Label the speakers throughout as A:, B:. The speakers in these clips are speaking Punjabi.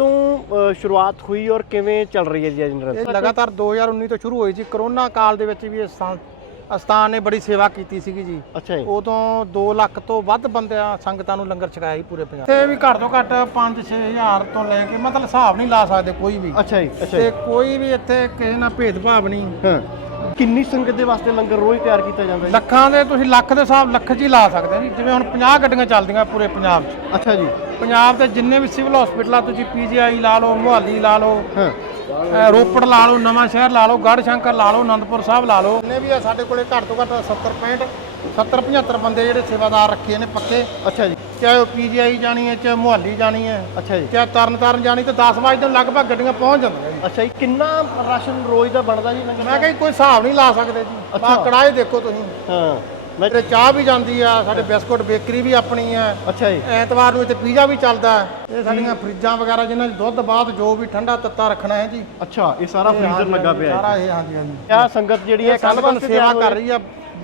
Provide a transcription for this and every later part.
A: ਕਦੋਂ ਸ਼ੁਰੂਆਤ ਹੋਈ ਔਰ ਕਿਵੇਂ ਚੱਲ ਰਹੀ ਹੈ ਜੀ ਇਹ
B: ਇਹ ਲਗਾਤਾਰ 2019 ਤੋਂ ਸ਼ੁਰੂ ਹੋਈ ਸੀ। ਕਰੋਨਾ ਕਾਲ ਦੇ ਵਿੱਚ ਵੀ ਇਹ ਸੰ- ਅਸਥਾਨ ਨੇ ਬੜੀ ਸੇਵਾ ਕੀਤੀ ਸੀਗੀ ਜੀ।
A: ਅੱਛਾ ਜੀ।
B: ਉਦੋਂ 2 ਲੱਖ ਤੋਂ ਵੱਧ ਬੰਦਿਆਂ ਸੰਗਤਾਂ ਨੂੰ ਲੰਗਰ ਛਕਾਇਆ ਸੀ ਪੂਰੇ ਪੰਜਾਬ। ਤੇ ਵੀ ਘੱਟ ਤੋਂ ਘੱਟ 5-6000 ਤੋਂ ਲੈ ਕੇ ਮਤਲਬ ਹਿਸਾਬ ਨਹੀਂ ਲਾ ਸਕਦੇ ਕੋਈ ਵੀ।
A: ਅੱਛਾ ਜੀ ਅੱਛਾ
B: ਤੇ ਕੋਈ ਵੀ ਇੱਥੇ ਕਿਸੇ ਨਾਲ ਭੇਦਭਾਵ ਨਹੀਂ।
A: ਹਾਂ। ਕਿੰਨੀ ਸੰਗਤ ਦੇ ਵਾਸਤੇ ਲੰਗਰ ਰੋਜ਼ ਤਿਆਰ ਕੀਤਾ ਜਾਂਦਾ ਜੀ?
B: ਲੱਖਾਂ ਦੇ ਤੁਸੀਂ ਲੱਖ ਦੇ ਹਿਸਾਬ ਲੱਖ 'ਚ ਹੀ ਲਾ ਸਕਦੇ ਹੋ ਜੀ। ਜਿਵੇਂ ਹੁਣ 50 ਗੱਡੀਆਂ ਚੱਲਦੀਆਂ ਪੂਰੇ ਪੰਜਾਬ 'ਚ।
A: ਅੱਛਾ ਜੀ।
B: ਪੰਜਾਬ ਦੇ ਜਿੰਨੇ ਵੀ ਸਿਵਲ ਹਸਪੀਟਲ ਆ ਤੁਸੀਂ ਪੀਜੀਆਈ ਲਾ ਲਓ ਮੁਹਾਲੀ ਲਾ ਲਓ
A: ਹਾਂ।
B: ਰੋਪੜ ਲਾ ਲਓ ਨਵਾਂ ਸ਼ਹਿਰ ਲਾ ਲਓ ਗੜ੍ਹ ਸ਼ੰਕਰ ਲਾ ਲਓ ਆਨੰਦਪੁਰ ਸਾਹਿਬ ਲਾ ਲਓ। ਜਿੰਨੇ ਵੀ ਆ ਸਾਡੇ ਕੋਲੇ ਘੱਟ ਤੋਂ ਘੱਟ 70 65 70 75 ਬੰਦੇ ਜਿਹੜੇ ਸੇਵਾਦਾਰ ਰੱਖੇ ਨੇ ਪੱਕੇ।
A: ਅੱਛਾ ਜੀ।
B: ਚਾਹੇ ਉਹ ਪੀਜੀਆਈ ਜਾਣੀ ਹੈ ਚਾਹੇ ਮੁਹਾਲੀ ਜਾਣੀ ਹੈ।
A: ਅੱਛਾ ਜੀ।
B: ਚਾਹੇ ਤਰਨ ਤਾਰਨ ਜਾਣੀ ਤੇ 10 ਵਜੇ ਤੋਂ ਲਗਭਗ ਗੱਡੀਆਂ ਪਹੁੰਚ ਜਾਂਦੀਆਂ ਜੀ
A: ਅੱਛਾ ਜੀ ਕਿੰਨਾ ਰਾਸ਼ਨ ਰੋਜ਼ ਦਾ ਬਣਦਾ ਜੀ?
B: ਮੈਂ ਕਿਹਾ ਜੀ ਕੋਈ ਹਿਸਾਬ ਨਹੀਂ ਲਾ ਸਕਦੇ ਜੀ।
A: ਅੱਛਾ।
B: ਆ ਕੜਾਏ ਦੇਖੋ ਤੁਸੀਂ।
A: ਹਾਂ
B: ਮੇਰੇ ਚਾਹ ਵੀ ਜਾਂਦੀ ਆ ਸਾਡੇ ਬਿਸਕੁਟ ਬੇਕਰੀ ਵੀ ਆਪਣੀ ਆ।
A: ਅੱਛਾ ਜੀ।
B: ਐਤਵਾਰ ਨੂੰ ਇੱਥੇ ਪੀਜ਼ਾ ਵੀ ਚੱਲਦਾ। ਇਹ ਸਾਡੀਆਂ ਫਰਿੱਜਾਂ ਵਗੈਰਾ ਜਿਨ੍ਹਾਂ 'ਚ ਦੁੱਧ ਬਾਅਦ ਜੋ ਵੀ ਠੰਡਾ ਤੱਤਾ ਰੱਖਣਾ ਹੈ ਜੀ।
A: ਅੱਛਾ ਇਹ ਸਾਰਾ ਫ੍ਰੀਜ਼ਰ ਲੱਗਾ ਪਿਆ ਹੈ।
B: ਸਾਰਾ ਇਹ ਹਾਂਜੀ ਹਾਂਜੀ।
A: ਇਹ ਸੰਗਤ ਜਿਹੜੀ ਹੈ ਕੱਲ੍ਹ
B: ਸੇਵਾ ਕਰ ਰਹੀ ਆ।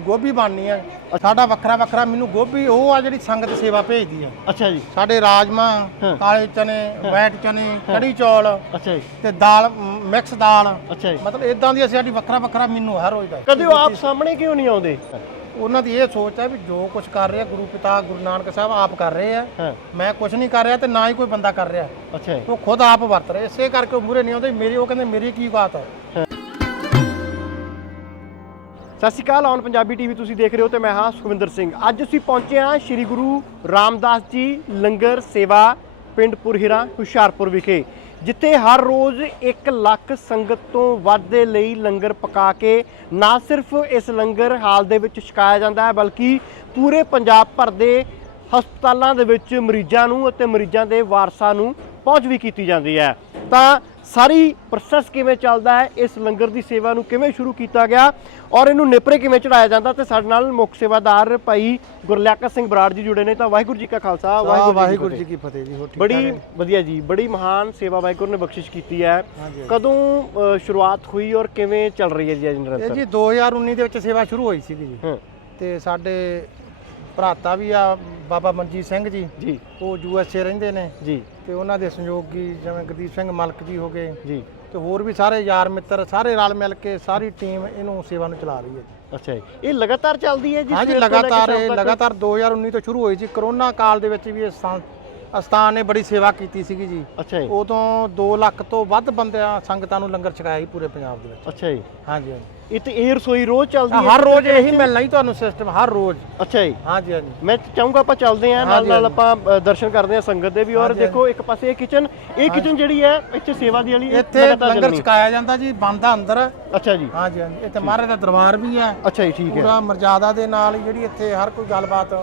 B: ਗੋਭੀ ਬਣਨੀ ਆ। ਸਾਡਾ ਵੱਖਰਾ ਵੱਖਰਾ ਮੈਨੂੰ ਗੋਭੀ ਉਹ ਆ ਜਿਹੜੀ ਸੰਗਤ ਸੇਵਾ ਭੇਜਦੀ ਆ।
A: ਅੱਛਾ ਜੀ।
B: ਸਾਡੇ ਰਾਜਮਾ
A: ਹਾਂ।
B: ਕਾਲੇ ਚਨੇ ਵਾਈਟ ਚਨੇ ਕੜੀ ਚੌਲ
A: ਅੱਛਾ ਜੀ।
B: ਤੇ ਦਾਲ ਮਿਕਸ ਦਾਲ।
A: ਅੱਛਾ ਜੀ।
B: ਮਤਲਬ ਇਦਾਂ ਦੀ ਸਾਡੀ ਵੱਖਰਾ ਵੱਖਰਾ ਮੈਨੂੰ ਹਰ ਰੋਜ਼ ਦਾ
A: ਕਦੇ ਆਪ ਸਾਹਮਣੇ ਕਿਉਂ ਨਹੀਂ ਆਉਂਦੇ?
B: ਉਹਨਾਂ ਦੀ ਇਹ ਸੋਚ ਹੈ ਵੀ ਜੋ ਕੁਝ ਕਰ ਰਿਹਾ ਗੁਰੂ ਪਿਤਾ ਗੁਰੂ ਨਾਨਕ ਸਾਹਿਬ ਆਪ ਕਰ ਰਹੇ ਆ।
A: ਹਾਂ।
B: ਮੈਂ ਕੁਝ ਨਹੀਂ ਕਰ ਰਿਹਾ ਤੇ ਨਾ ਹੀ ਕੋਈ ਬੰਦਾ ਕਰ ਰਿਹਾ।
A: ਅੱਛਾ ਜੀ।
B: ਉਹ ਖੁਦ ਆਪ ਵਰਤ ਰਹੇ। ਇਸੇ ਕਰਕੇ ਉਹ ਮੂਰੇ ਨਹੀਂ ਆਉਂਦੇ। ਮੇਰੀ ਉਹ ਕਹਿੰਦੇ ਮੇਰੀ ਕੀ ਬਾਤ ਹੈ?
A: ਸਤਿ ਸ਼੍ਰੀ ਅਕਾਲ ਔਨ ਪੰਜਾਬੀ ਟੀਵੀ ਤੁਸੀਂ ਦੇਖ ਰਹੇ ਹੋ ਤੇ ਮੈਂ ਹਾਂ ਸੁਖਵਿੰਦਰ ਸਿੰਘ। ਅੱਜ ਅਸੀਂ ਪਹੁੰਚੇ ਹਾਂ ਸ੍ਰੀ ਗੁਰੂ ਰਾਮਦਾਸ ਜੀ ਲੰਗਰ ਸੇਵਾ ਪਿੰਡ ਪੁਰਹਿਰਾ, ਹੁਸ਼ਿਆਰਪੁਰ ਵਿਖੇ, ਜਿੱਥੇ ਹਰ ਰੋਜ਼ 1 ਲੱਖ ਸੰਗਤ ਤੋਂ ਵੱਧ ਦੇ ਲਈ ਲੰਗਰ ਪਕਾ ਕੇ ਨਾ ਸਿਰਫ ਇਸ ਲੰਗਰ ਹਾਲ ਦੇ ਵਿੱਚ ਛਕਾਇਆ ਜਾਂਦਾ ਹੈ, ਬਲਕਿ ਪੂਰੇ ਪੰਜਾਬ ਭਰ ਦੇ ਹਸਪਤਾਲਾਂ ਦੇ ਵਿੱਚ ਮਰੀਜ਼ਾਂ ਨੂੰ ਅਤੇ ਮਰੀਜ਼ਾਂ ਦੇ ਵਾਰਸਾਂ ਨੂੰ ਪਹੁੰਚ ਵੀ ਕੀਤੀ ਜਾਂਦੀ ਹੈ। ਤਾਂ ਸਾਰੀ ਪ੍ਰੋਸੈਸ ਕਿਵੇਂ ਚੱਲਦਾ ਹੈ ਇਸ ਲੰਗਰ ਦੀ ਸੇਵਾ ਨੂੰ ਕਿਵੇਂ ਸ਼ੁਰੂ ਕੀਤਾ ਗਿਆ ਔਰ ਇਹਨੂੰ ਨੇਪਰੇ ਕਿਵੇਂ ਚੜਾਇਆ ਜਾਂਦਾ ਤੇ ਸਾਡੇ ਨਾਲ ਮੁੱਖ ਸੇਵਾਦਾਰ ਭਾਈ ਗੁਰਲਿਆਕਤ ਸਿੰਘ ਬਰਾੜ ਜੀ ਜੁੜੇ ਨੇ। ਤਾਂ ਵਾਹਿਗੁਰੂ ਜੀ ਕਾ ਖਾਲਸਾ
B: ਵਾਹਿਗੁਰੂ
A: ਜੀ ਕੀ
B: ਫਤਿਹ। ਜੀ ਹੋ
A: ਫਤਿਹ।
B: ਠੀਕ
A: ਬੜੀ? ਵਧੀਆ ਜੀ ਬੜੀ ਮਹਾਨ ਸੇਵਾ ਵਾਹਿਗੁਰੂ ਨੇ ਬਖਸ਼ਿਸ਼ ਕੀਤੀ ਹੈ। ਕਦੋਂ ਸ਼ੁਰੂਆਤ ਹੋਈ ਔਰ ਕਿਵੇਂ ਚੱਲ ਰਹੀ ਹੈ ਜੀ ਨਿਰੰਤਰ?
B: ਜੀ 2019 ਦੇ ਵਿੱਚ ਸੇਵਾ ਸ਼ੁਰੂ ਹੋਈ ਸੀਗੀ ਜੀ। ਤੇ ਸਾਡੇ ਭਰਾਤਾ ਵੀ ਆ ਬਾਬਾ ਮਨਜੀਤ ਸਿੰਘ ਜੀ।
A: ਜੀ।
B: ਉਹ ਯੂ ਐਸ ਏ ਰਹਿੰਦੇ ਨੇ।
A: ਜੀ।
B: ਤੇ ਉਹਨਾਂ ਦੇ ਸੰਯੋਗੀ ਜਿਵੇਂ ਗੁਰਦੀਪ ਸਿੰਘ ਮਲਕ ਜੀ ਹੋ ਗਏ
A: ਜੀ।
B: ਤੇ ਹੋਰ ਵੀ ਸਾਰੇ ਯਾਰ ਮਿੱਤਰ ਸਾਰੇ ਰਲ ਮਿਲ ਕੇ ਸਾਰੀ ਟੀਮ ਇਹਨੂੰ ਸੇਵਾ ਨੂੰ ਚਲਾ ਰਹੀ ਹੈ ਜੀ।
A: ਅੱਛਾ ਜੀ। ਇਹ ਲਗਾਤਾਰ ਚੱਲਦੀ ਹੈ ਜੀ
B: ਹਾਂਜੀ ਲਗਾਤਾਰ ਇਹ? ਲਗਾਤਾਰ 2019 ਤੋਂ ਸ਼ੁਰੂ ਹੋਈ ਸੀ ਕਰੋਨਾ ਕਾਲ ਦੇ ਵਿੱਚ ਵੀ ਇਹ ਅਸਥਾਨ ਨੇ ਬੜੀ ਸੇਵਾ ਕੀਤੀ ਸੀਗੀ ਜੀ।
A: ਅੱਛਾ ਜੀ।
B: ਉਦੋਂ 2 ਲੱਖ ਤੋਂ ਵੱਧ ਬੰਦਿਆਂ ਸੰਗਤਾਂ ਨੂੰ ਲੰਗਰ ਛਕਾਇਆ ਸੀ ਪੂਰੇ ਪੰਜਾਬ ਦੇ ਵਿੱਚ।
A: ਅੱਛਾ ਜੀ।
B: ਹਾਂਜੀ ਹਾਂਜੀ।
A: ਇਹ ਤੇ ਇਹ ਰਸੋਈ ਰੋਜ਼ ਚੱਲਦੀ ਹੈ
B: ਹਰ ਰੋਜ਼ ਇਹੀ ਮਿਲਣਾ ਹੀ ਤੁਹਾਨੂੰ ਸਿਸਟਮ ਹਰ ਰੋਜ਼।
A: ਅੱਛਾ ਜੀ।
B: ਹਾਂਜੀ ਹਾਂਜੀ।
A: ਮੈਂ ਚਾਹੂੰਗਾ ਆਪਾਂ ਚੱਲਦੇ ਆਂ ਨਾਲ ਨਾਲ। ਆਪਾਂ ਦਰਸ਼ਨ ਕਰਦੇ ਆਂ ਸੰਗਤ ਦੇ ਵੀ। ਔਰ ਦੇਖੋ ਇੱਕ ਪਾਸੇ ਇਹ ਕਿਚਨ ਇਹ ਕਿਚਨ ਜਿਹੜੀ ਹੈ ਇੱਥੇ ਸੇਵਾ ਦੀ ਵਾਲੀ
B: ਇੱਥੇ ਲੰਗਰ। ਛਕਾਇਆ ਜਾਂਦਾ ਜੀ ਬੰਦਾ ਅੰਦਰ।
A: ਅੱਛਾ ਜੀ।
B: ਹਾਂਜੀ ਹਾਂਜੀ। ਇੱਥੇ ਮਹਾਰਾਜ ਦਾ ਦਰਬਾਰ ਵੀ ਹੈ।
A: ਅੱਛਾ ਜੀ ਠੀਕ ਹੈ।
B: ਪੂਰਾ ਮਰਜ਼ਾਦਾ ਦੇ ਨਾਲ ਜਿਹੜੀ ਇੱਥੇ ਹਰ ਕੋਈ ਗੱਲਬਾਤ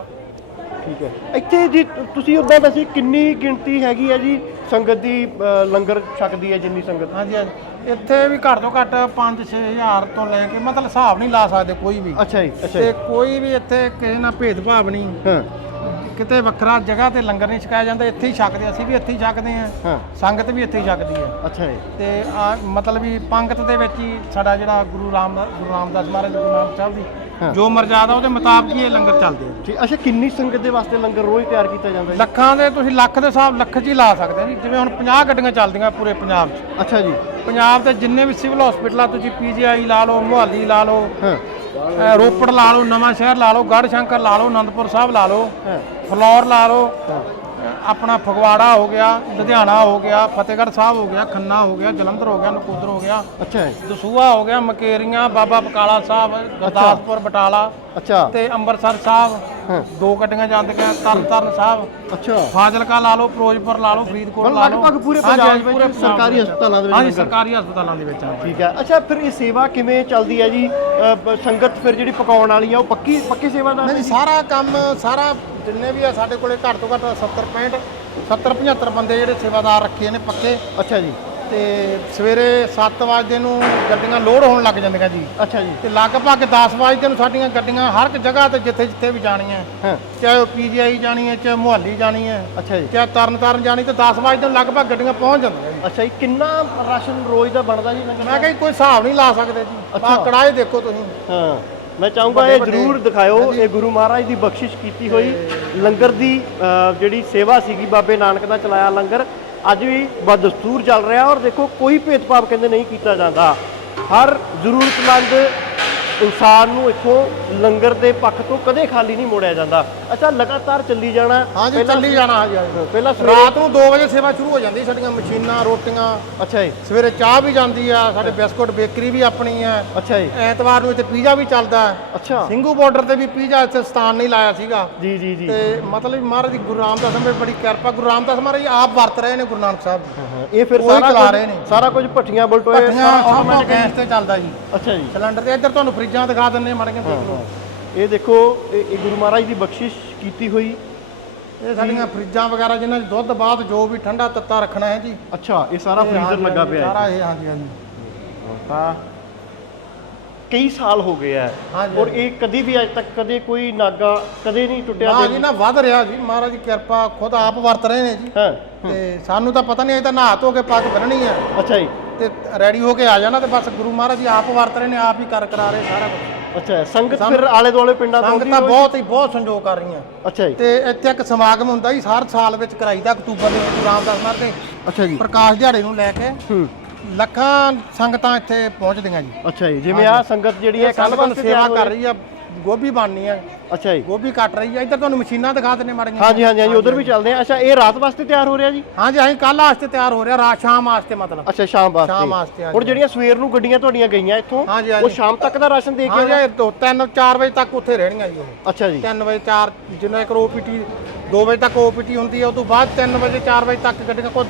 A: ਠੀਕ ਹੈ। ਇੱਥੇ ਜੀ ਤੁਸੀਂ ਉਦਾਂ ਵੈਸੇ ਕਿੰਨੀ ਗਿਣਤੀ ਹੈਗੀ ਹੈ ਜੀ? ਸੰਗਤ ਦੀ ਅ, ਲੰਗਰ ਛਕਦੀ ਹੈ ਜਿੰਨੀ ਸੰਗਤ?
B: ਹਾਂਜੀ ਹਾਂਜੀ। ਇੱਥੇ ਵੀ ਘੱਟ ਤੋਂ ਘੱਟ 5-6000 ਤੋਂ ਲੈ ਕੇ ਮਤਲਬ ਹਿਸਾਬ ਨਹੀਂ ਲਾ ਸਕਦੇ ਕੋਈ ਵੀ।
A: ਅੱਛਾ ਜੀ ਅੱਛਾ
B: ਤੇ
A: ਜੀ
B: ਕੋਈ ਵੀ ਇੱਥੇ ਕਿਸੇ ਨਾਲ ਭੇਦਭਾਵ ਨਹੀਂ।
A: ਹਾਂ।
B: ਕਿਤੇ ਵੱਖਰਾ ਜਗ੍ਹਾ ਤੇ ਲੰਗਰ ਨਹੀਂ ਛਕਾਇਆ ਜਾਂਦਾ ਇੱਥੇ ਹੀ ਛਕਦੇ ਅਸੀਂ ਵੀ ਇੱਥੇ ਹੀ ਛਕਦੇ ਹਾਂ। ਸੰਗਤ ਵੀ ਇੱਥੇ ਹੀ ਛਕਦੀ ਹੈ
A: ਅੱਛਾ ਜੀ।
B: ਤੇ ਆ ਮਤਲਬ ਵੀ ਪੰਗਤ ਦੇ ਵਿੱਚ ਹੀ ਸਾਡਾ ਜਿਹੜਾ ਗੁਰੂ ਰਾਮਦਾਸ ਗੁਰੂ ਰਾਮਦਾਸ ਮਹਾਰਾਜ ਗੁਰੂ ਨਾਨਕ ਸਾਹਿਬ। ਦੀ ਜੋ ਮਰਜ਼ਾਦਾ ਉਹਦੇ ਮੁਤਾਬਕ ਹੀ ਇਹ ਲੰਗਰ ਚੱਲਦੇ ਆ।
A: ਠੀਕ ਅੱਛਾ ਕਿੰਨੀ ਸੰਗਤ ਦੇ ਵਾਸਤੇ ਲੰਗਰ ਰੋਜ਼ ਤਿਆਰ ਕੀਤਾ ਜਾਂਦਾ
B: ਲੱਖਾਂ ਦੇ ਤੁਸੀਂ ਲੱਖ ਦੇ ਹਿਸਾਬ ਲੱਖ 'ਚ ਹੀ ਲਾ ਸਕਦੇ ਜੀ ਜਿਵੇਂ ਹੁਣ 50 ਗੱਡੀਆਂ ਚੱਲਦੀਆਂ ਪੂਰੇ ਪੰਜਾਬ 'ਚ।
A: ਅੱਛਾ ਜੀ।
B: ਪੰਜਾਬ ਦੇ ਜਿੰਨੇ ਵੀ ਸਿਵਲ ਹਸਪੀਟਲ ਆ ਤੁਸੀਂ ਪੀਜੀਆਈ ਲਾ ਲਓ ਮੁਹਾਲੀ ਲਾ ਲਓ ਅਹ ਰੋਪੜ ਲਾ ਲਓ ਨਵਾਂ ਸ਼ਹਿਰ ਲਾ ਲਓ ਗੜ੍ਹ ਸ਼ੰਕਰ ਲਾ ਲਓ ਆਨੰਦਪੁਰ ਸਾਹਿਬ ਲਾ ਲਓ ਫਲੋਰ ਲਾ ਲਓ ਆਪਣਾ ਫਗਵਾੜਾ ਹੋ ਗਿਆ ਲੁਧਿਆਣਾ ਹੋ ਗਿਆ ਫਤਿਹਗੜ੍ਹ ਸਾਹਿਬ ਹੋ ਗਿਆ ਖੰਨਾ ਹੋ ਗਿਆ ਜਲੰਧਰ ਹੋ ਗਿਆ ਨਕੋਦਰ ਹੋ ਗਿਆ।
A: ਅੱਛਾ ਜੀ।
B: ਦਸੂਹਾ ਹੋ ਗਿਆ ਮਕੇਰੀਆਂ ਬਾਬਾ ਬਕਾਲਾ ਸਾਹਿਬ ਗੁਰਦਾਸਪੁਰ ਬਟਾਲਾ
A: ਅੱਛਾ।
B: ਤੇ ਅੰਮ੍ਰਿਤਸਰ ਸਾਹਿਬ ਦੋ ਗੱਡੀਆਂ ਜਾਂਦੀਆਂ ਤਰਨਤਾਰਨ ਸਾਹਿਬ।
A: ਅੱਛਾ।
B: ਫਾਜ਼ਿਲਕਾ ਲਾ ਲਓ ਫਿਰੋਜ਼ਪੁਰ ਲਾ ਲਓ ਫਰੀਦਕੋਟ ਲਾ ਲਓ।
A: ਲਗਭਗ ਪੂਰੇ ਪੰਜਾਬ ਵਿੱਚ ਸਰਕਾਰੀ। ਹਸਪਤਾਲਾਂ ਦੇ ਵਿੱਚ
B: ਹਾਂਜੀ। ਸਰਕਾਰੀ ਹਸਪਤਾਲਾਂ ਦੇ ਵਿੱਚ
A: ਠੀਕ ਹੈ। ਅੱਛਾ ਫਿਰ ਇਹ ਸੇਵਾ ਕਿਵੇਂ ਚੱਲਦੀ ਹੈ ਜੀ? ਸੰਗਤ ਫਿਰ ਜਿਹੜੀ ਪਕਾਉਣ ਵਾਲੀ ਆ ਉਹ ਪੱਕੀ ਪੱਕੀ ਸੇਵਾਦਾਰ
B: ਨਹੀਂ
A: ਨੇ
B: ਜੀ,
A: ਜੀ?
B: ਸਾਰਾ ਕੰਮ ਸਾਰਾ ਜਿੰਨੇ ਵੀ ਆ ਸਾਡੇ ਕੋਲੇ ਘੱਟ ਤੋਂ ਘੱਟ 70 65 70 75 ਬੰਦੇ ਜਿਹੜੇ ਸੇਵਾਦਾਰ ਰੱਖੇ ਨੇ ਪੱਕੇ।
A: ਅੱਛਾ ਜੀ।
B: ਤੇ ਸਵੇਰੇ 7 ਵਜੇ ਨੂੰ ਗੱਡੀਆਂ ਲੋਡ ਹੋਣ ਲੱਗ ਜਾਂਦੀਆਂ ਜੀ।
A: ਅੱਛਾ ਜੀ।
B: ਤੇ ਲਗਭਗ 10 ਵਜੇ ਨੂੰ ਸਾਡੀਆਂ ਗੱਡੀਆਂ ਹਰ ਇੱਕ ਜਗ੍ਹਾ ਤੇ ਜਿੱਥੇ ਜਿੱਥੇ ਵੀ ਜਾਣੀਆਂ
A: ਹਾਂ।
B: ਚਾਹੇ ਉਹ ਪੀਜੀਆਈ ਜਾਣੀ ਹੈ ਚਾਹੇ ਮੁਹਾਲੀ ਜਾਣੀ ਹੈ।
A: ਅੱਛਾ ਜੀ।
B: ਚਾਹੇ ਤਰਨ ਤਾਰਨ ਜਾਣੀ ਤੇ 10 ਵਜੇ ਨੂੰ ਲਗਭਗ ਗੱਡੀਆਂ ਪਹੁੰਚ ਜਾਂਦੀਆਂ ਜੀ।
A: ਅੱਛਾ ਜੀ ਕਿੰਨਾ ਰਾਸ਼ਨ ਰੋਜ਼ ਦਾ ਬਣਦਾ ਜੀ?
B: ਮੈਂ ਕਿਹਾ ਜੀ ਕੋਈ ਹਿਸਾਬ ਨਹੀਂ ਲਾ ਸਕਦੇ ਜੀ।
A: ਅੱਛਾ।
B: ਕੜਾਏ ਦੇਖੋ ਤੁਸੀਂ।
A: ਹਾਂ। ਮੈਂ ਚਾਹੂੰਗਾ ਇਹ ਜ਼ਰੂਰ ਦਿਖਾਇਓ। ਇਹ ਗੁਰੂ ਮਹਾਰਾਜ ਦੀ ਬਖਸ਼ਿਸ਼ ਕੀਤੀ ਹੋਈ ਲੰਗਰ ਦੀ ਜਿਹੜੀ ਸੇਵਾ ਸੀਗੀ ਬਾਬੇ ਨਾਨਕ ਦਾ ਚਲਾਇਆ ਲੰਗਰ ਅੱਜ ਵੀ ਬਦਸਤੂਰ ਚੱਲ ਰਿਹਾ ਔਰ ਦੇਖੋ ਕੋਈ ਭੇਦਭਾਵ ਕਹਿੰਦੇ ਨਹੀਂ ਕੀਤਾ ਜਾਂਦਾ ਹਰ ਜ਼ਰੂਰਤਮੰਦ ਇਨਸਾਨ ਨੂੰ ਇੱਥੋਂ ਲੰਗਰ ਦੇ ਪੱਖ ਤੋਂ ਕਦੇ ਖਾਲੀ ਨਹੀਂ ਮੋੜਿਆ ਜਾਂਦਾ। ਅੱਛਾ ਲਗਾਤਾਰ ਚੱਲੀ ਜਾਣਾ।
B: ਹਾਂਜੀ ਚੱਲੀ ਜਾਣਾ ਹਾਂਜੀ ਹਾਂਜੀ।
A: ਪਹਿਲਾਂ ਸਵੇਰੇ
B: ਰਾਤ ਨੂੰ 2 ਵਜੇ ਸੇਵਾ ਸ਼ੁਰੂ ਹੋ ਜਾਂਦੀ ਸਾਡੀਆਂ ਮਸ਼ੀਨਾਂ ਰੋਟੀਆਂ।
A: ਅੱਛਾ ਜੀ।
B: ਸਵੇਰੇ ਚਾਹ ਵੀ ਜਾਂਦੀ ਆ ਸਾਡੇ ਬਿਸਕੁਟ ਬੇਕਰੀ ਵੀ ਆਪਣੀ ਆ।
A: ਅੱਛਾ ਜੀ।
B: ਐਤਵਾਰ ਨੂੰ ਇੱਥੇ ਪੀਜ਼ਾ ਵੀ ਚੱਲਦਾ। ਹੈ।
A: ਅੱਛਾ।
B: ਸਿੰਘੂ ਬਾਰਡਰ ਤੇ ਵੀ ਪੀਜ਼ਾ ਇੱਥੇ ਸਥਾਨ ਨਹੀਂ ਲਾਇਆ ਸੀਗਾ।
A: ਜੀ ਜੀ ਜੀ।
B: ਤੇ ਮਤਲਬ ਵੀ ਮਹਾਰਾਜ ਦੀ ਗੁਰੂ ਰਾਮਦਾਸ ਨੇ ਬੜੀ ਕਿਰਪਾ ਗੁਰੂ ਰਾਮਦਾਸ ਮਹਾਰਾਜ ਆਪ ਵਰਤ ਰਹੇ ਨੇ ਗੁਰੂ ਨਾਨਕ ਸਾਹਿਬ। ਜੀ।
A: ਇਹ ਫਿਰ
B: ਉਹੀ
A: ਸਾਰਾ
B: ਚਲਾ
A: ਕੁਝ
B: ਰਹੇ ਨੇ।
A: ਸਾਰਾ ਕੁਝ ਭੱਠੀਆਂ ਬਲਟੋਏ
B: ਭੱਠੀਆਂ
A: ਸਾਰਾ automatic
B: ਗੈਸ ਤੇ ਚੱਲਦਾ ਜੀ।
A: ਅੱਛਾ ਜੀ।
B: ਸਿਲੰਡਰ ਤੇ ਇੱਧਰ ਤੁਹਾਨੂੰ ਫਰਿੱਜਾਂ ਦਿਖਾ ਦਿੰਨੇ ਮੜ ਕੇ ਦੇਖ ਲਓ
A: ਇਹ ਦੇਖੋ ਇਹ ਇਹ ਗੁਰੂ ਮਹਾਰਾਜ ਦੀ ਬਖਸ਼ਿਸ਼ ਕੀਤੀ ਹੋਈ।
B: ਇਹ ਸਾਡੀਆਂ ਫਰਿੱਜਾਂ ਵਗੈਰਾ ਜਿਨ੍ਹਾਂ 'ਚ ਦੁੱਧ ਬਾਅਦ ਜੋ ਵੀ ਠੰਡਾ ਤੱਤਾ ਰੱਖਣਾ ਹੈ ਜੀ।
A: ਅੱਛਾ ਇਹ ਸਾਰਾ
B: ਇਹ
A: ਫ੍ਰੀਜ਼ਰ ਲੱਗਾ ਪਿਆ ਹੈ।
B: ਸਾਰਾ ਇਹ ਹਾਂਜੀ ਹਾਂਜੀ।
A: ਤਾਂ ਕਈ ਸਾਲ ਹੋ ਗਏ ਆ।
B: ਹਾਂਜੀ,
A: ਔਰ ਇਹ ਕਦੀ ਵੀ ਅੱਜ ਤੱਕ ਕਦੇ ਕੋਈ ਨਾਗਾ ਕਦੇ ਨਹੀਂ ਟੁੱਟਿਆ ਦਿਲ।
B: ਜੀ ਨਾ ਵੱਧ ਰਿਹਾ ਜੀ। ਮਹਾਰਾਜ ਦੀ ਕਿਰਪਾ ਖੁਦ ਆਪ ਵਰਤ ਰਹੇ ਨੇ ਜੀ।
A: ਹਾਂ
B: ਤੇ ਸਾਨੂੰ ਤਾਂ ਪਤਾ ਨਹੀਂ ਅਜੇ ਤਾਂ ਨਹਾ ਧੋ ਕੇ ਪੱਗ ਬੰਨਣੀ ਆ
A: ਅੱਛਾ ਜੀ।
B: ਤੇ ਰੈਡੀ ਹੋ ਕੇ ਆ ਜਾਣਾ ਤੇ ਬਸ ਗੁਰੂ ਮਹਾਰਾਜ ਜੀ ਆਪ ਵਰਤ ਰਹੇ ਨੇ ਆਪ ਹੀ ਕਰ ਕਰਾ ਰਹੇ ਸਾਰਾ ਕੁਝ
A: ਅੱਛਾ ਸੰਗਤ ਫਿਰ ਆਲੇ ਦੁਆਲੇ ਪਿੰਡਾਂ ਤੋਂ
B: ਸੰਗਤਾਂ? ਬਹੁਤ ਹੀ ਬਹੁਤ ਸੰਜੋਗ ਕਰ ਰਹੀਆਂ।
A: ਅੱਛਾ ਜੀ।
B: ਤੇ ਇੱਥੇ ਇੱਕ ਸਮਾਗਮ ਹੁੰਦਾ ਜੀ ਹਰ ਸਾਲ ਵਿੱਚ ਕਰਾਈਦਾ ਅਕਤੂਬਰ ਦੇ ਵਿੱਚ ਰਾਮਦਾਸ ਮਹਾਰਾਜ ਦੇ
A: ਅੱਛਾ ਜੀ।
B: ਪ੍ਰਕਾਸ਼ ਦਿਹਾੜੇ ਨੂੰ ਲੈ ਕੇ
A: ਹੂੰ।
B: ਲੱਖਾਂ ਸੰਗਤਾਂ ਇੱਥੇ ਪਹੁੰਚਦੀਆਂ ਜੀ।
A: ਅੱਛਾ ਜੀ ਜਿਵੇਂ ਆ ਸੰਗਤ ਜਿਹੜੀ ਹੈ ਕੱਲ
B: ਸੰਗਤ
A: ਵਾਸਤੇ
B: ਸੇਵਾ ਕਰ
A: ਰਹੀ
B: ਰਹੀ ਆ ਗੋਭੀ ਬਣਨੀ ਆ।
A: ਅੱਛਾ ਜੀ।
B: ਗੋਭੀ ਕੱਟ ਰਹੀ ਆ ਇੱਧਰ ਤੁਹਾਨੂੰ ਮਸ਼ੀਨਾਂ ਦਿਖਾ ਦਿੰਨੇ ਮਾੜੀਆਂ
A: ਹਾਂਜੀ ਹਾਂਜੀ ਹਾਂਜੀ ਉਧਰ ਵੀ ਚੱਲਦੇ ਆ। ਅੱਛਾ ਇਹ ਰਾਤ ਵਾਸਤੇ ਤਿਆਰ ਹੋ ਰਿਹਾ ਜੀ?
B: ਹਾਂਜੀ ਅਸੀਂ ਕੱਲ ਵਾਸਤੇ ਤਿਆਰ ਹੋ ਰਿਹਾ ਰਾਤ ਸ਼ਾਮ ਵਾਸਤੇ ਮਤਲਬ।
A: ਅੱਛਾ ਸ਼ਾਮ ਵਾਸਤੇ।
B: ਸ਼ਾਮ ਵਾਸਤੇ।
A: ਹੁਣ ਜਿਹੜੀਆਂ ਸਵੇਰ ਨੂੰ ਗੱਡੀਆਂ ਤੁਹਾਡੀਆਂ ਗਈਆਂ ਇੱਥੋਂ ਉਹ। ਸ਼ਾਮ ਤੱਕ ਦਾ ਰਾਸ਼ਨ ਦੇ ਕੇ
B: ਹਾਂਜੀ ਇਹ ਦੋ ਤਿੰਨ 4 ਵਜੇ ਤੱਕ ਉੱਥੇ ਰਹਿਣੀਆਂ ਜੀ ਉਹ।
A: ਅੱਛਾ ਜੀ।
B: 3 ਵਜੇ 4 ਜਿੰਨਾ ਇੱਕ ਓਪੀਟੀ 2 ਵਜੇ ਤੱਕ ਓਪੀਟੀ ਹੁੰਦੀ ਹੈ ਉਸ ਤੋਂ ਬਾਅਦ 3 ਵਜੇ 4 ਵਜੇ ਤੱਕ ਗੱਡੀਆਂ ਕੋਈ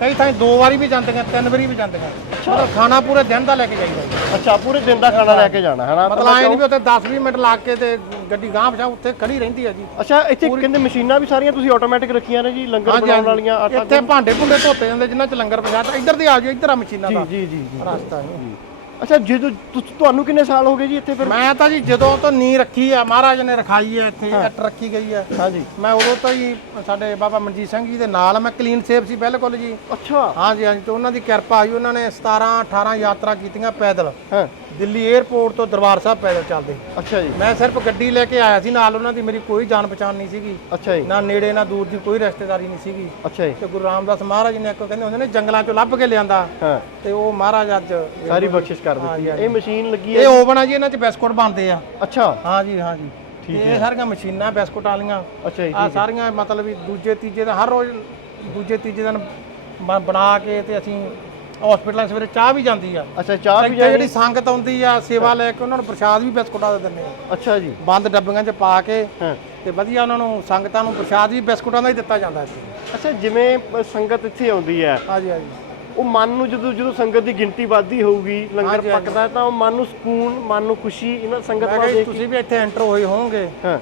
B: ਕਈ ਥਾਂ ਦੋ ਵਾਰੀ ਵੀ ਜਾਂਦੀਆਂ ਤਿੰਨ ਵਾਰੀ ਵੀ ਜਾਂਦੀਆਂ। ਮਤਲਬ ਖਾਣਾ ਪੂਰੇ ਦਿਨ ਦਾ ਲੈ ਕੇ ਜਾਈਦਾ। ਜੀ
A: ਅੱਛਾ ਪੂਰੇ ਦਿਨ ਦਾ ਖਾਣਾ ਲੈ ਕੇ ਜਾਣਾ ਹੈ ਨਾ
B: ਮਤਲਬ ਆਏ ਨਹੀਂ ਵੀ ਉੱਥੇ 10 20 ਮਿੰਟ ਲਾ ਕੇ ਤੇ ਗੱਡੀ ਗਾਂਹ ਪਛਾ ਉੱਥੇ ਖੜੀ ਰਹਿੰਦੀ ਹੈ ਜੀ।
A: ਅੱਛਾ ਇੱਥੇ ਕਹਿੰਦੇ ਮਸ਼ੀਨਾਂ ਵੀ ਸਾਰੀਆਂ ਤੁਸੀਂ ਆਟੋਮੈਟਿਕ ਰੱਖੀਆਂ ਨੇ ਜੀ ਲੰਗਰ ਬਣਾਉਣ। ਵਾਲੀਆਂ ਆਟਾ
B: ਇੱਥੇ ਭਾਂਡੇ ਭੁੰਡੇ ਧੋਤੇ ਜਾਂਦੇ ਜਿਨ੍ਹਾਂ ਚ ਲੰਗਰ ਪਛਾਤਾ ਇੱਧਰ ਦੀ ਆ ਜਾਓ ਇੱਧਰ ਆ ਮਸ਼ੀਨਾਂ ਦਾ।
A: ਜੀ ਜੀ ਜੀ
B: ਰਸਤਾ ਹੈ।
A: ਅੱਛਾ ਜਦੋਂ ਤੁ- ਤੁਹਾਨੂੰ ਕਿੰਨੇ ਸਾਲ ਹੋ ਗਏ ਜੀ ਇੱਥੇ ਫਿਰ?
B: ਮੈਂ ਤਾਂ ਜੀ ਜਦੋਂ ਤੋਂ ਨੀ ਰੱਖੀ ਆ ਮਹਾਰਾਜ ਨੇ ਰਖਾਈ ਹੈ ਇੱਥੇ ਇੱਟ ਰੱਖੀ ਗਈ ਹੈ
A: ਹਾਂਜੀ।
B: ਮੈਂ ਉਦੋਂ ਤੋਂ ਹੀ ਸਾਡੇ ਬਾਬਾ ਮਨਜੀਤ ਸਿੰਘ ਜੀ ਦੇ ਨਾਲ ਮੈਂ ਕਲੀਨ ਸੇਫ ਸੀ ਬਿਲਕੁਲ ਜੀ।
A: ਅੱਛਾ।
B: ਹਾਂਜੀ ਹਾਂਜੀ ਤੇ ਉਹਨਾਂ ਦੀ ਕਿਰਪਾ ਹੋਈ ਉਹਨਾਂ ਨੇ 17 18 ਯਾਤਰਾ ਕੀਤੀਆਂ ਪੈਦਲ।
A: ਹਾਂ।
B: ਦਿੱਲੀ 에ਅਰਪੋਰਟ ਤੋਂ ਦਰਬਾਰ ਸਾਹਿਬ ਪੈਦਲ ਚੱਲਦੇ।
A: ਅੱਛਾ ਜੀ।
B: ਮੈਂ ਸਿਰਫ ਗੱਡੀ ਲੈ ਕੇ ਆਇਆ ਸੀ ਨਾਲ ਉਹਨਾਂ ਦੀ ਮੇਰੀ ਕੋਈ ਜਾਣ ਪਛਾਣ ਨਹੀਂ ਸੀਗੀ।
A: ਅੱਛਾ ਜੀ।
B: ਨਾ ਨੇੜੇ ਨਾ ਦੂਰ ਦੀ ਕੋਈ ਰਿਸ਼ਤੇਦਾਰੀ ਨਹੀਂ ਸੀਗੀ।
A: ਅੱਛਾ ਜੀ।
B: ਤੇ ਗੁਰੂ ਰਾਮਦਾਸ ਮਹਾਰਾਜ ਨੇ ਇੱਕ ਕਹਿੰਦੇ ਹੁੰਦੇ ਨੇ ਜੰਗਲਾਂ ਚੋਂ ਲੱਭ ਕੇ ਲਿਆਂਦਾ।
A: ਹਾਂ।
B: ਤੇ ਉਹ ਮਹਾਰਾਜ ਅੱਜ
A: ਸਾਰੀ ਬਖਸ਼ਿਸ਼ ਕਰ ਦਿੱਤੀ। ਇਹ ਮਸ਼ੀਨ ਲੱਗੀ ਹੈ?
B: ਇਹ ਓਵਨ ਆ ਜੀ ਇਹਨਾਂ 'ਚ ਬਿਸਕੁਟ ਬਣਦੇ ਆ।
A: ਅੱਛਾ।
B: ਹਾਂਜੀ ਹਾਂਜੀ ਠੀਕ ਹੈ। ਇਹ ਸਾਰੀਆਂ ਮਸ਼ੀਨਾਂ ਬਿਸਕੁਟ ਵਾਲੀਆਂ।
A: ਅੱਛਾ ਜੀ
B: ਆ ਸਾਰੀਆਂ ਮਤਲਬ ਵੀ ਦੂਜੇ ਤੀਜੇ ਦਿਨ ਹਰ ਰੋਜ਼ ਦੂਜੇ ਤੀਜੇ ਦਿਨ ਬਣਾ ਕੇ ਤੇ ਅਸੀਂ ਹਸਪੀਟਲਾਂ ਸਵੇਰੇ ਚਾਹ ਵੀ ਜਾਂਦੀ ਆ।
A: ਅੱਛਾ ਚਾਹ ਵੀ
B: ਇੱਥੇ ਜਿਹੜੀ ਸੰਗਤ ਆਉਂਦੀ ਆ ਸੇਵਾ ਲੈ ਕੇ ਉਹਨਾਂ ਨੂੰ ਪ੍ਰਸ਼ਾਦ ਵੀ ਬਿਸਕੁਟਾਂ ਦੇ ਦਿੰਦੇ ਆ।
A: ਅੱਛਾ ਜੀ।
B: ਬੰਦ ਡੱਬੀਆਂ 'ਚ ਪਾ ਕੇ
A: ਹਾਂ।
B: ਤੇ ਵਧੀਆ ਉਹਨਾਂ ਨੂੰ ਸੰਗਤਾਂ ਨੂੰ ਪ੍ਰਸ਼ਾਦ ਵੀ ਬਿਸਕੁਟਾਂ ਦਾ ਹੀ ਦਿੱਤਾ ਜਾਂਦਾ ਇੱਥੇ।
A: ਅੱਛਾ ਜਿਵੇਂ ਅ, ਸੰਗਤ ਇੱਥੇ ਆਉਂਦੀ ਹੈ
B: ਹਾਂਜੀ ਹਾਂਜੀ।
A: ਉਹ ਮਨ ਨੂੰ ਜਦੋਂ ਜਦੋਂ ਸੰਗਤ ਦੀ ਗਿਣਤੀ ਵੱਧਦੀ ਹੋਊਗੀ ਲੰਗਰ
B: ਹਾਂਜੀ, ਹਾਂਜੀ।
A: ਪੱਕਦਾ ਹੈ ਤਾਂ ਉਹ ਮਨ ਨੂੰ ਸਕੂਨ ਮਨ ਨੂੰ ਖੁਸ਼ੀ ਇਹਨਾਂ ਸੰਗਤ
B: ਮੈਂ
A: ਵੱਲ
B: ਕਿਹਾ ਜੀ,
A: ਦੇਖ ਕੇ।
B: ਤੁਸੀਂ ਵੀ ਇੱਥੇ ਐਂਟਰ ਹੋਏ ਹੋਵੋਗੇ।
A: ਹਾਂ।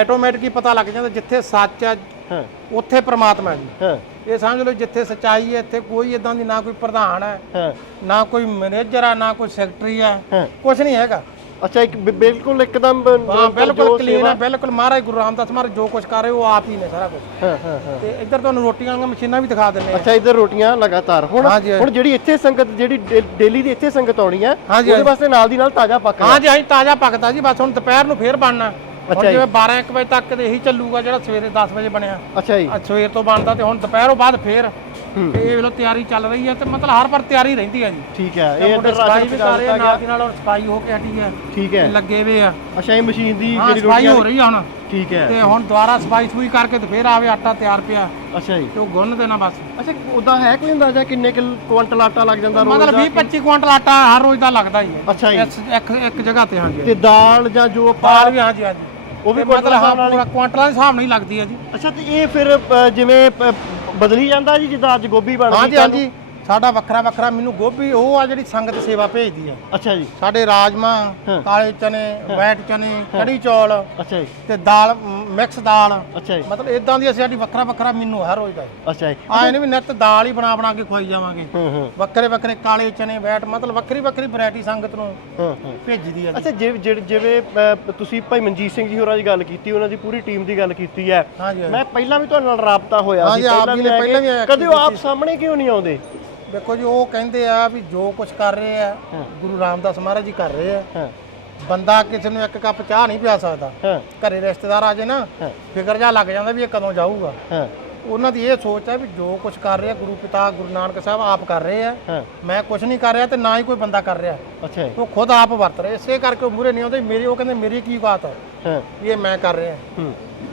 B: ਆਟੋਮੈਟਿਕ ਹੀ ਪਤਾ ਲੱਗ ਜਾਂਦਾ ਜਿੱਥੇ ਸੱਚ ਆ
A: ਹਾਂ।
B: ਉੱਥੇ ਪ੍ਰਮਾਤਮਾ ਜੀ।
A: ਹਾਂ।
B: ਇਹ ਸਮਝ ਲਓ ਜਿੱਥੇ ਸਚਾਈ ਹੈ ਇੱਥੇ ਕੋਈ ਇਦਾਂ ਦੀ ਨਾ ਕੋਈ ਪ੍ਰਧਾਨ ਹੈ ਨਾ ਕੋਈ ਮੈਨੇਜਰ ਆ ਨਾ ਕੋਈ ਸੈਕਟਰੀ ਆ
A: ਹਾਂ।
B: ਕੁਝ ਨਹੀਂ ਹੈਗਾ।
A: ਅੱਛਾ ਇੱਕ ਬਿਲਕੁਲ ਇੱਕਦਮ
B: ਹਾਂ ਬਿਲਕੁਲ ਕਲੀਨ ਹੈ ਬਿਲਕੁਲ ਮਹਾਰਾਜ ਗੁਰੂ ਰਾਮਦਾਸ ਮਹਾਰਾਜ ਜੋ ਕੁਝ ਕਰ ਰਹੇ ਉਹ ਆਪ ਹੀ ਨੇ ਸਾਰਾ ਕੁਝ
A: ਹਾਂ ਹਾਂ ਹਾਂ।
B: ਤੇ ਇੱਧਰ ਤੁਹਾਨੂੰ ਰੋਟੀਆਂ ਵਾਲੀਆਂ ਮਸ਼ੀਨਾਂ ਵੀ ਦਿਖਾ ਦਿੰਨੇ ਆ
A: ਅੱਛਾ ਇੱਧਰ ਰੋਟੀਆਂ ਲਗਾਤਾਰ। ਹੁਣ। ਹੁਣ ਜਿਹੜੀ ਇੱਥੇ ਸੰਗਤ ਜਿਹੜੀ ਡੇਲੀ ਦੀ ਇੱਥੇ ਸੰਗਤ ਆਉਣੀ ਹੈ ਉਹਦੇ ਵਾਸਤੇ ਨਾਲ ਦੀ ਨਾਲ ਤਾਜ਼ਾ ਪੱਕ
B: ਹਾਂ ਜੀ ਤਾਜ਼ਾ ਪੱਕਦਾ ਜੀ ਬਸ ਹੁਣ ਦੁਪਹਿਰ ਨੂੰ ਫੇਰ ਬਣਨਾ।
A: ਅੱਛਾ ਜੀ।
B: ਜਿਵੇਂ 12 1 ਵਜੇ ਤੱਕ ਤੇ ਇਹੀ ਚੱਲੂਗਾ ਜਿਹੜਾ ਸਵੇਰੇ 10 ਵਜੇ ਬਣਿਆ।
A: ਅੱਛਾ ਜੀ।
B: ਅੱਜ ਸਵੇਰ ਤੋਂ ਬਣਦਾ ਤੇ ਹੁਣ ਦੁਪਹਿਰੋਂ ਬਾਅਦ ਫੇਰ।
A: ਹੂੰ।
B: ਤੇ ਇਹ ਵੇਲੇ ਤਿਆਰੀ ਚੱਲ ਰਹੀ ਹੈ ਤੇ ਮਤਲਬ ਹਰ ਵਾਰ ਤਿਆਰੀ ਰਹਿੰਦੀ ਹੈ ਜੀ।
A: ਠੀਕ ਹੈ
B: ਇਹ ਮੁੰਡੇ ਸਫ਼ਾਈ
A: ਰਾਸ਼ਨ
B: ਵੀ
A: ਪਹੁੰਚਾ
B: ਕਰ ਰਹੇ ਆ
A: ਦਿੱਤਾ
B: ਨਾਲ
A: ਗਿਆ।
B: ਦੀ ਨਾਲ ਹੁਣ ਸਫ਼ਾਈ ਹੋ ਕੇ ਹਟੀ ਹੈ
A: ਠੀਕ ਹੈ।
B: ਲੱਗੇ ਵੇ ਆ।
A: ਅੱਛਾ ਇਹ ਮਸ਼ੀਨ ਦੀ
B: ਹਾਂ
A: ਜਿਹੜੀ
B: ਸਫ਼ਾਈ ਹੋ ਰਹੀ ਆ ਹੁਣ।
A: ਠੀਕ ਹੈ।
B: ਤੇ ਹੁਣ ਦੁਬਾਰਾ ਸਫ਼ਾਈ ਸੂਈ ਕਰਕੇ ਤੇ ਫੇਰ ਆਵੇ ਆਟਾ ਤਿਆਰ ਪਿਆ।
A: ਅੱਛਾ ਜੀ।
B: ਤੇ ਉਹ ਗੁੰਨ ਦੇਣਾ ਬਸ।
A: ਅੱਛਾ ਉਦਾਂ ਹੈ ਕੋਈ ਅੰਦਾਜ਼ਾ ਕਿੰਨੇ ਕਿਲ ਕੁਇੰਟਲ ਆਟਾ ਲੱਗ ਜਾਂਦਾ ਰੋਜ਼
B: ਮਤਲਬ
A: ਦਾ?
B: 20 25 ਕੁਇੰਟਲ ਆਟਾ ਹਰ ਰੋਜ਼ ਦਾ ਲੱਗਦਾ ਹੀ ਹੈ।
A: ਅੱਛਾ ਜੀ।
B: ਇਸ ਇੱਕ ਇੱਕ ਜਗ੍ਹਾ ਤੇ ਹਾਂਜੀ।
A: ਤੇ ਦਾਲ ਜਾਂ ਜੋ ਆਪਾਂ
B: ਵੀ ਹਾਂਜੀ ਹਾਂਜੀ।
A: ਉਹ ਵੀ ਕੁਇੰਟਲ
B: ਹਾਂ ਪੂਰਾ ਕੁਇੰਟਲਾਂ ਦੇ ਹਿਸਾਬ ਨਾਲ ਹੀ ਲੱਗਦੀ ਹੈ ਜੀ।
A: ਅੱਛਾ ਤੇ ਇਹ ਫਿਰ ਅ, ਜਿਵੇਂ ਅ, ਬਦਲੀ ਜਾਂਦਾ ਜੀ ਜਿੱਦਾਂ ਅੱਜ ਗੋਭੀ ਬਣ ਗਈ
B: ਹਾਂਜੀ
A: ਕੱਲ੍ਹ ਨੂੰ-
B: ਹਾਂਜੀ। ਸਾਡਾ ਵੱਖਰਾ ਵੱਖਰਾ ਮੈਨੂੰ ਗੋਭੀ ਉਹ ਆ ਜਿਹੜੀ ਸੰਗਤ ਸੇਵਾ ਭੇਜਦੀ ਆ।
A: ਅੱਛਾ ਜੀ।
B: ਸਾਡੇ ਰਾਜਮਾ
A: ਹਾਂ।
B: ਕਾਲੇ ਚਨੇ ਵੈਟ ਚਨੇ ਕੜੀ ਚੌਲ
A: ਅੱਛਾ ਜੀ।
B: ਤੇ ਦਾਲ ਮਿਕਸ ਦਾਲ।
A: ਅੱਛਾ ਜੀ।
B: ਮਤਲਬ ਇਦਾਂ ਦੀ ਅਸੀਂ ਸਾਡੀ ਵੱਖਰਾ ਵੱਖਰਾ ਮੈਨੂੰ ਹਰ ਰੋਜ਼ ਦਾ।
A: ਅੱਛਾ ਜੀ।
B: ਆਏ ਨਹੀਂ ਵੀ ਨਿੱਤ ਦਾਲ ਹੀ ਬਣਾ ਬਣਾ ਕੇ ਖਵਾਈ ਜਾਵਾਂਗੇ।
A: ਹਾਂ ਹਾਂ।
B: ਵੱਖਰੇ ਵੱਖਰੇ ਕਾਲੇ ਚਨੇ ਵੈਟ ਮਤਲਬ ਵੱਖਰੀ ਵੱਖਰੀ ਵੈਰਾਈਟੀ ਸੰਗਤ ਨੂੰ
A: ਹਾਂ ਹਾਂ।
B: ਭੇਜੀ ਦੀ ਆ ਜੀ।
A: ਅੱਛਾ ਜਿਵੇਂ ਜਿਵੇਂ- ਤੁਸੀਂ ਭਾਈ ਮਨਜੀਤ ਸਿੰਘ ਜੀ ਹੋਰਾਂ ਦੀ ਗੱਲ ਕੀਤੀ ਉਹਨਾਂ ਦੀ ਪੂਰੀ ਟੀਮ ਦੀ ਗੱਲ ਕੀਤੀ ਹੈ।
B: ਹਾਂਜੀ ਹਾਂਜੀ।
A: ਮੈਂ ਪਹਿਲਾਂ ਵੀ ਤੁਹਾਡੇ ਨਾਲ ਰਾਬਤਾ ਹੋਇਆ ਸੀ
B: ਹਾਂਜੀ, ਆਪ ਜੀ ਨੇ
A: ਆਏ
B: ਪਹਿਲਾਂ ਵੀ। ਆਇਆ
A: ਕਦੇ ਉਹ ਆਪ ਸਾਹਮਣੇ ਕਿਉਂ ਨਹੀਂ ਆਉਂਦੇ?
B: ਦੇਖੋ ਜੀ ਉਹ ਕਹਿੰਦੇ ਆ ਵੀ ਜੋ ਕੁਝ ਕਰ ਰਹੇ ਆ। ਗੁਰੂ ਰਾਮਦਾਸ ਮਹਾਰਾਜ ਜੀ ਕਰ ਰਹੇ ਆ। ਬੰਦਾ ਕਿਸੇ ਨੂੰ ਇੱਕ ਕੱਪ ਚਾਹ ਨਹੀਂ ਪਿਆ ਸਕਦਾ। ਘਰੇ ਰਿਸ਼ਤੇਦਾਰ ਆ ਜੇ ਨਾ ਫਿਕਰ ਜਾ ਲੱਗ ਜਾਂਦਾ ਵੀ ਇਹ ਕਦੋਂ ਜਾਊਗਾ। ਉਹਨਾਂ ਦੀ ਇਹ ਸੋਚ ਹੈ ਵੀ ਜੋ ਕੁਝ ਕਰ ਰਿਹਾ ਗੁਰੂ ਪਿਤਾ ਗੁਰੂ ਨਾਨਕ ਸਾਹਿਬ ਆਪ ਕਰ ਰਹੇ ਆ। ਮੈਂ ਕੁਝ ਨਹੀਂ ਕਰ ਰਿਹਾ ਤੇ ਨਾ ਹੀ ਕੋਈ ਬੰਦਾ ਕਰ ਰਿਹਾ।
A: ਅੱਛਾ
B: ਉਹ ਖੁਦ ਆਪ ਵਰਤ ਰਹੇ। ਇਸੇ ਕਰਕੇ ਉਹ ਮੂਰੇ ਨਹੀਂ ਆਉਂਦੇ। ਮੇਰੀ ਉਹ ਕਹਿੰਦੇ ਮੇਰੀ ਕੀ ਬਾਤ ਹੈ? ਇਹ ਮੈਂ ਕਰ ਰਿਹਾ।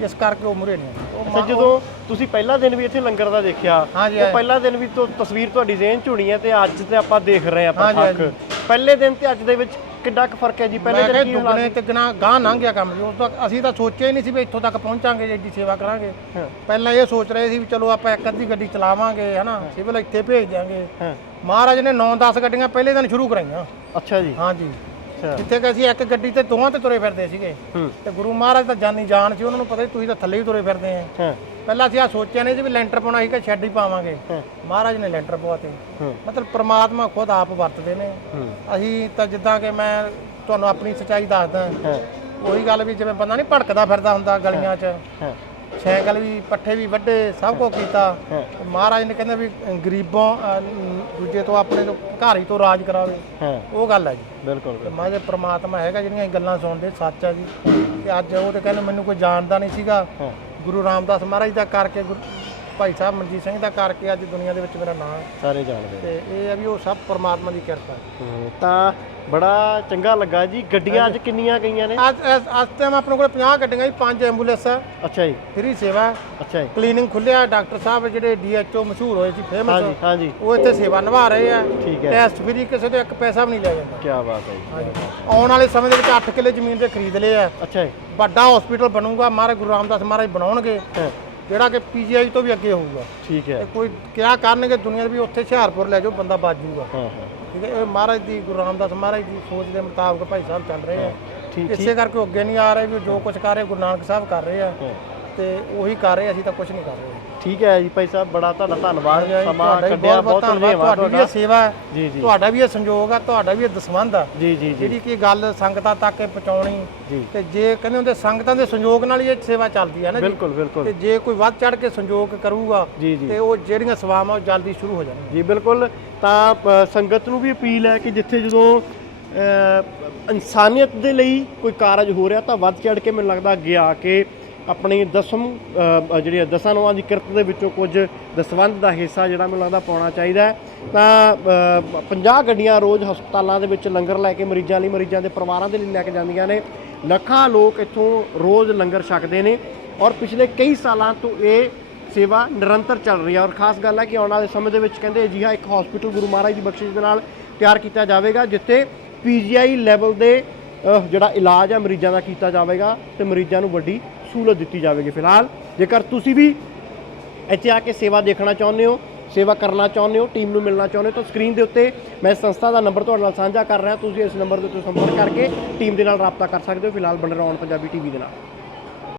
B: ਇਸ ਕਰਕੇ ਉਹ ਮੂਰੇ ਨਹੀਂ
A: ਅੱਛਾ ਜਦੋਂ ਤੁਸੀਂ ਪਹਿਲਾ ਦਿਨ ਵੀ ਇੱਥੇ ਲੰਗਰ ਦਾ ਦੇਖਿਆ
B: ਹਾਂਜੀ।
A: ਪਹਿਲਾ ਦਿਨ ਵੀ ਤੋਂ ਤਸਵੀਰ ਤੁਹਾਡੀ ਜ਼ਿਹਨ ਚ ਹੋਣੀ ਹੈ ਤੇ ਅੱਜ ਤੇ ਆਪਾਂ ਦੇਖ ਰਹੇ ਆਪਾਂ
B: ਹਾਂਜੀ,
A: ਪਹਿਲੇ ਦਿਨ ਤੇ ਅੱਜ ਦੇ ਵਿੱਚ ਕਿੰਨਾ ਕੁ ਫ਼ਰਕ ਹੈ ਜੀ? ਪਹਿਲੇ
B: ਮੈਂ
A: ਦਿਨ ਕੀ ਹਾਲਾਤ
B: ਦੁੱਗਣੇ ਤੇ ਗਣਾ ਗਾਂ ਲੰਘ ਗਿਆ ਕੰਮ। ਜੀ ਉਸ ਤੱਕ ਅਸੀਂ ਤਾਂ ਸੋਚਿਆ ਹੀ ਨਹੀਂ ਸੀ ਵੀ ਇੱਥੋਂ ਤੱਕ ਪਹੁੰਚਾਂਗੇ ਐਡੀ ਸੇਵਾ ਕਰਾਂਗੇ।
A: ਹਾਂ।
B: ਪਹਿਲਾਂ ਇਹ ਸੋਚ ਰਹੇ ਸੀ ਵੀ ਚਲੋ ਆਪਾਂ ਇੱਕ ਅੱਧੀ ਗੱਡੀ ਚਲਾਵਾਂਗੇ ਹਨਾ? ਸਿਵਲ ਇੱਥੇ ਭੇਜ ਦਿਆਂਗੇ।
A: ਹਾਂ।
B: ਮਹਾਰਾਜ ਨੇ 9-10 ਗੱਡੀਆਂ ਪਹਿਲੇ ਦਿਨ ਸ਼ੁਰੂ ਕਰਾਈਆਂ।
A: ਅੱਛਾ ਜੀ।
B: ਹਾਂਜੀ। ਜਿੱਥੇ ਕਿ ਅਸੀਂ ਇੱਕ ਗੱਡੀ ਤੇ ਦੋਵਾਂ ਤੇ ਤੁਰੇ ਫਿਰਦੇ ਸੀਗੇ। ਤੇ ਗੁਰੂ ਮਹਾਰਾਜ ਤਾਂ ਜਾਨੀ ਜਾਨ ਸੀ ਉਹਨਾਂ ਨੂੰ ਪਤਾ ਸੀ ਤੁਸੀਂ ਤਾਂ ਥੱਲੇ ਹੀ ਤੁਰੇ ਫਿਰਦੇ ਆ। ਪਹਿਲਾਂ ਅਸੀਂ ਆ ਸੋਚਿਆ ਨਹੀਂ ਸੀ ਵੀ ਲੈਂਟਰ ਪਾਉਣਾ ਸੀ ਕਿ ਸ਼ੈੱਡ ਹੀ ਪਾਵਾਂਗੇ। ਮਹਾਰਾਜ ਨੇ ਲੈਂਟਰ ਪਵਾਤੇ। ਮਤਲਬ ਪ੍ਰਮਾਤਮਾ ਖੁਦ ਆਪ ਵਰਤਦੇ ਨੇ। ਅਸੀਂ ਤਾਂ ਜਿੱਦਾਂ ਕਿ ਮੈਂ ਤੁਹਾਨੂੰ ਆਪਣੀ ਸੱਚਾਈ ਦੱਸਦਾ।
A: ਹਾਂ।
B: ਉਹੀ ਗੱਲ ਵੀ ਜਿਵੇਂ ਬੰਦਾ ਨਹੀਂ ਭਟਕਦਾ ਫਿਰਦਾ ਹੁੰਦਾ ਗਲੀਆਂ 'ਚ।
A: ਹਾਂ।
B: ਸਾਈਕਲ ਵੀ ਪੱਠੇ ਵੀ ਵੱਡੇ ਸਭ ਕੁਝ ਕੀਤਾ। ਮਹਾਰਾਜ ਨੇ ਕਹਿੰਦੇ ਵੀ ਗਰੀਬੋਂ ਅਹ, ਦੂਜੇ ਤੋਂ ਆਪਣੇ ਤੋਂ ਘਰ ਹੀ ਤੋਂ ਰਾਜ ਕਰਾਵੇ।
A: ਹਾਂ।
B: ਉਹ ਗੱਲ ਹੈ ਜੀ।
A: ਬਿਲਕੁਲ
B: ਤੇ ਮਾਝੇ ਪ੍ਰਮਾਤਮਾ ਹੈਗਾ ਜਿਹੜੀਆਂ ਇਹ ਗੱਲਾਂ ਸੁਣਦੇ ਸੱਚ ਆ ਜੀ। ਤੇ ਅੱਜ ਉਹ ਤੇ ਕਹਿੰਦੇ ਮੈਨੂੰ ਕੋਈ ਜਾਣਦਾ ਨਹੀਂ ਸੀਗਾ। ਗੁਰੂ ਰਾਮਦਾਸ ਮਹਾਰਾਜ ਦਾ ਕਰਕੇ ਗੁਰੂ- ਭਾਈ ਸਾਹਿਬ ਮਨਜੀਤ ਸਿੰਘ ਦਾ ਕਰਕੇ ਅੱਜ ਦੁਨੀਆ ਦੇ ਵਿੱਚ ਮੇਰਾ ਨਾਮ
A: ਸਾਰੇ ਜਾਣਦੇ
B: ਤੇ ਇਹ ਹੈ ਵੀ ਉਹ ਸਭ ਪ੍ਰਮਾਤਮਾ ਦੀ ਕਿਰਪਾ ਹੈ।
A: ਹੂੰ, ਤਾਂ ਬੜਾ ਚੰਗਾ ਲੱਗਾ ਜੀ। ਗੱਡੀਆਂ ਅੱਜ ਕਿੰਨੀਆਂ ਗਈਆਂ ਨੇ?
B: ਅੱਜ ਇਸ- ਅੱਜ ਟਾਈਮ ਆਪਣੇ ਕੋਲ 50 ਗੱਡੀਆਂ ਜੀ ਪੰਜ ਐਂਬੂਲੈਂਸ ਹੈ।
A: ਅੱਛਾ ਜੀ।
B: ਫ੍ਰੀ ਸੇਵਾ।
A: ਅੱਛਾ ਜੀ।
B: ਕਲੀਨਿੰਗ ਖੁੱਲਿਆ ਡਾਕਟਰ ਸਾਹਿਬ ਜਿਹੜੇ ਡੀਐਚਓ ਮਸ਼ਹੂਰ ਹੋਏ ਸੀ
A: ਹਾਂਜੀ
B: ਫੇਮਸ
A: ਹਾਂਜੀ।
B: ਉਹ ਇੱਥੇ ਸੇਵਾ ਨਿਭਾ ਰਹੇ ਆ।
A: ਠੀਕ ਹੈ।
B: ਟੈਸਟ ਫ੍ਰੀ ਕਿਸੇ ਤੋਂ ਇੱਕ ਪੈਸਾ ਵੀ ਨਹੀਂ ਲਿਆ ਜਾਂਦਾ।
A: ਕੀ ਬਾਤ ਹੈ ਜੀ
B: ਆਉਣ ਵਾਲੇ ਸਮੇਂ ਦੇ ਵਿੱਚ 8 ਕਿੱਲੇ ਜ਼ਮੀਨ ਦੇ ਖਰੀਦ ਲਏ ਆ।
A: ਅੱਛਾ ਜੀ।
B: ਵੱਡਾ ਹਸਪੀਟਲ ਬਣੂਗਾ ਮਹਾਰਾਜ ਗੁਰੂ ਰਾਮਦਾਸ ਮਹਾਰਾਜ ਬਣਾਉਣਗੇ।
A: ਹਾਂ।
B: ਜਿਹੜਾ ਕਿ ਪੀਜੀਆਈ ਤੋਂ ਵੀ ਅੱਗੇ ਹੋਊਗਾ।
A: ਠੀਕ ਹੈ।
B: ਤੇ ਕੋਈ ਕਿਆ ਕਰਨਗੇ ਦੁਨੀਆ ਵੀ ਉੱਥੇ ਹੁਸ਼ਿਆਰਪੁਰ ਲੈ ਜਾਓ ਬੰਦਾ ਬਚ ਜਾਊਗਾ
A: ਹਾਂ ਹਾਂ।
B: ਠੀਕ ਹੈ ਇਹ ਮਹਾਰਾਜ ਦੀ ਗੁਰੂ ਰਾਮਦਾਸ ਮਹਾਰਾਜ ਦੀ ਸੋਚ ਦੇ ਮੁਤਾਬਕ ਭਾਈ ਸਾਹਿਬ ਚੱਲ ਰਹੇ ਆ।
A: ਠੀਕ
B: ਇਸੇ ਕਰਕੇ ਉਹ ਅੱਗੇ ਨਹੀਂ ਆ ਰਹੇ ਵੀ ਜੋ ਕੁਝ ਕਰ ਰਹੇ ਗੁਰੂ ਨਾਨਕ ਸਾਹਿਬ ਕਰ ਰਹੇ ਆ। ਤੇ ਉਹੀ ਕਰ ਰਹੇ ਅਸੀਂ ਤਾਂ ਕੁਝ ਨਹੀਂ ਕਰ ਰਹੇ।
A: ਠੀਕ ਹੈ ਜੀ ਭਾਈ ਸਾਹਿਬ ਬੜਾ ਤੁਹਾਡਾ ਧੰਨਵਾਦ ਸਮਾਂ ਕੱਢਿਆ ਬਹੁਤ
B: ਧੰਨਵਾਦ ਤੁਹਾਡੀ ਵੀ ਸੇਵਾ ਹੈ
A: ਜੀ ਜੀ।
B: ਤੁਹਾਡਾ ਵੀ ਇਹ ਸੰਯੋਗ ਆ ਤੁਹਾਡਾ ਵੀ ਇਹ ਦਸਵੰਧ ਆ।
A: ਜੀ ਜੀ ਜੀ।
B: ਜਿਹੜੀ ਕਿ ਗੱਲ ਸੰਗਤਾਂ ਤੱਕ ਪਹੁੰਚਾਉਣੀ ਤੇ ਜੇ ਕਹਿੰਦੇ ਹੁੰਦੇ ਸੰਗਤਾਂ ਦੇ ਸੰਯੋਗ ਨਾਲ ਹੀ ਇਹ ਸੇਵਾ ਚੱਲਦੀ ਹੈ ਨਾ ਜੀ।
A: ਬਿਲਕੁਲ ਬਿਲਕੁਲ।
B: ਤੇ ਜੇ ਕੋਈ ਵੱਧ ਚੜ ਕੇ ਸੰਯੋਗ ਕਰੂਗਾ ਤੇ ਉਹ ਜਿਹੜੀਆਂ ਸੇਵਾਵਾਂ ਉਹ ਜਲਦੀ ਸ਼ੁਰੂ ਹੋ ਜਾਣਗੀਆਂ।
A: ਜੀ ਬਿਲਕੁਲ। ਤਾਂ ਸੰਗਤ ਨੂੰ ਵੀ ਅਪੀਲ ਹੈ ਕਿ ਜਿੱਥੇ ਜਦੋਂ ਇਨਸਾਨੀਅਤ ਦੇ ਲਈ ਕੋਈ ਕਾਰਜ ਹੋ ਰਿਹਾ ਤਾਂ ਵੱਧ ਚੜ ਕੇ ਮੈਨੂੰ ਲੱਗਦਾ ਅੱਗੇ ਆ ਕੇ ਆਪਣੀ ਦਸਮ ਅ, ਜਿਹੜੀ ਦਸਾਂ ਨੋਆਂ ਦੀ ਕਿਰਤ ਦੇ ਵਿੱਚੋਂ ਕੁਝ ਦਸਵੰਧ ਦਾ ਹਿੱਸਾ ਜਿਹੜਾ ਮੈਨੂੰ ਲੱਗਦਾ ਪਾਉਣਾ ਚਾਹੀਦਾ ਤਾਂ ਅ, 50 ਗੱਡੀਆਂ ਰੋਜ਼ ਹਸਪਤਾਲਾਂ ਦੇ ਵਿੱਚ ਲੰਗਰ ਲੈ ਕੇ ਮਰੀਜ਼ਾਂ ਲਈ ਮਰੀਜ਼ਾਂ ਦੇ ਪਰਿਵਾਰਾਂ ਦੇ ਲਈ ਲੈ ਕੇ ਜਾਂਦੀਆਂ ਨੇ। ਲੱਖਾਂ ਲੋਕ ਇੱਥੋਂ ਰੋਜ਼ ਲੰਗਰ ਛਕਦੇ ਨੇ ਔਰ ਪਿਛਲੇ ਕਈ ਸਾਲਾਂ ਤੋਂ ਇਹ ਸੇਵਾ ਨਿਰੰਤਰ ਚੱਲ ਰਹੀ ਹੈ ਔਰ ਖਾਸ ਗੱਲ ਹੈ ਕਿ ਆਉਣ ਵਾਲੇ ਸਮੇਂ ਦੇ ਵਿੱਚ ਕਹਿੰਦੇ ਅਜਿਹਾ ਇੱਕ ਹਸਪੀਟਲ ਗੁਰੂ ਮਹਾਰਾਜ ਦੀ ਬਖਸ਼ਿਸ਼ ਦੇ ਨਾਲ ਤਿਆਰ ਕੀਤਾ ਜਾਵੇਗਾ ਜਿੱਥੇ ਪੀਜੀਆਈ ਲੈਵਲ ਦੇ ਜਿਹੜਾ ਇਲਾਜ ਹੈ ਮਰੀਜ਼ਾਂ ਦਾ ਕੀਤਾ ਜਾਵੇਗਾ ਤੇ ਮਰੀਜ਼ਾਂ ਨੂੰ ਵੱਡੀ ਸਹੂਲਤ ਦਿੱਤੀ ਜਾਵੇਗੀ ਫਿਲਹਾਲ। ਜੇਕਰ ਤੁਸੀਂ ਵੀ ਇੱਥੇ ਆ ਕੇ ਸੇਵਾ ਦੇਖਣਾ ਚਾਹੁੰਦੇ ਹੋ, ਸੇਵਾ ਕਰਨਾ ਚਾਹੁੰਦੇ ਹੋ, ਟੀਮ ਨੂੰ ਮਿਲਣਾ ਚਾਹੁੰਦੇ ਹੋ, ਤਾਂ ਸਕਰੀਨ ਦੇ ਉੱਤੇ ਮੈਂ ਸੰਸਥਾ ਦਾ ਨੰਬਰ ਤੁਹਾਡੇ ਨਾਲ ਸਾਂਝਾ ਕਰ ਰਿਹਾ। ਤੁਸੀਂ ਇਸ ਨੰਬਰ ਦੇ ਉੱਤੇ ਸੰਪਰਕ ਕਰਕੇ ਟੀਮ ਦੇ ਨਾਲ ਰਾਬਤਾ ਕਰ ਸਕਦੇ ਹੋ। ਫਿਲਹਾਲ ਬਣੇ ਰਹੋ ਪੰਜਾਬੀ ਟੀਵੀ ਦੇ ਨਾਲ।